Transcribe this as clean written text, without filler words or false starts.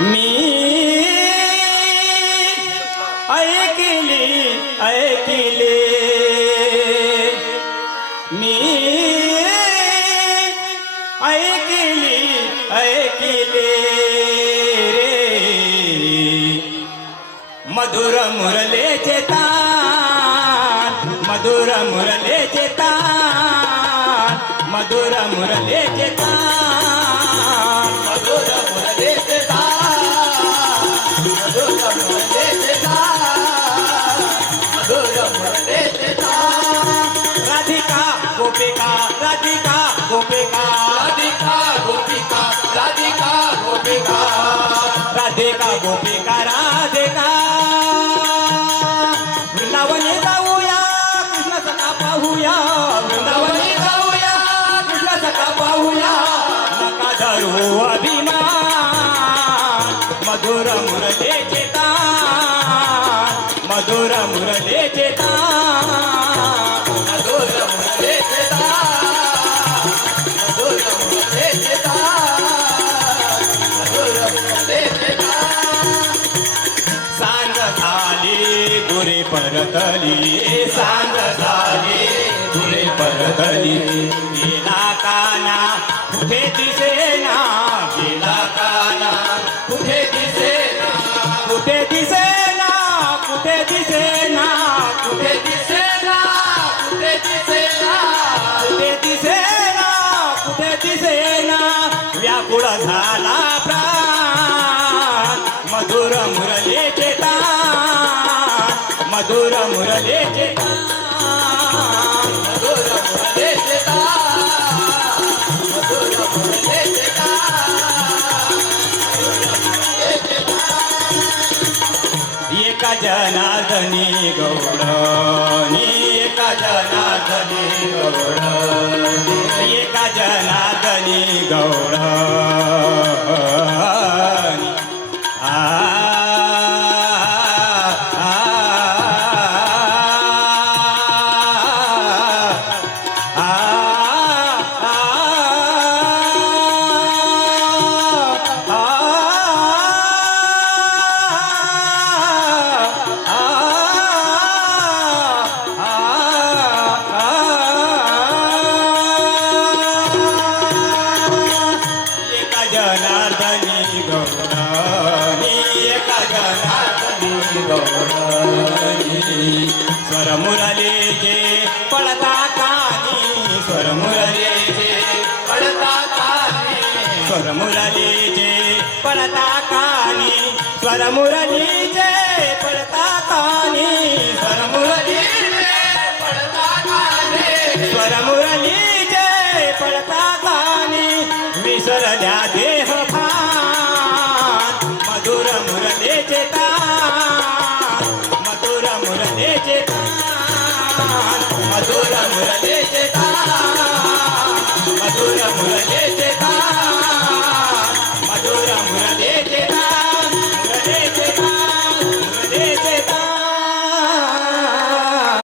मी ऐकली ऐकली मी ऐकली ऐकली रे मधुर मुरलेचे तान मधुर मुरलेचे तान मधुर मुरलेचे तान मधुर मुरलीचे तान मधुर मुरलीचे तान मधुर मुरलीचे तान राधिका गोपिका राधिका गोपिका राधिका गोपिका राधिका गोपिका राधिका गोपिका राधिका वृंदावनी जाऊया कृष्ण सखा पाहूया वृंदावनी जाऊया कृष्ण सखा पाहूया नका धरू अभिमान मधुर मुरलीचे तान मधुर मुरलीचे तान मधुर मुरलीचे तान मधुर मुरलीचे तान मधुर मुरलीचे तान सांग झाली गुरे परतली सांग झाली गुरे परतली गेला काना कुठे दिसेना गेला काना कुठे दिसेना कुठे दिसेना कुठे दिसेना कुठे दिसेना कुठे दिसेना कुठे दिसेना कुठे दिसेना व्याकुळ झाला प्राण मधुर मुरलीचे तान मधुर मुरलीचे तान मधुर मुरलीचे तान मधुर मुरलीचे एका जनार्दनी गौडनी एका जनार्दनी गौडनी एका जनार्दनी गौडनी आ जनार्दनी गौडनी एका जनार्दनी गौडनी स्वर मुरलीचे पडता कानी स्वर मुरलीचे पडता कानी स्वर मुरलीचे पडता कानी स्वर मुरलीचे पडता कानी स्वर मुरलीचे पडता कानी स्वर मुरलीचे पडता कानी विसरल्या देह भान मधुर मुरलीचे तान मधुर मुरलीचे तान मधुर मुरलीचे तान मधुर मुरलीचे तान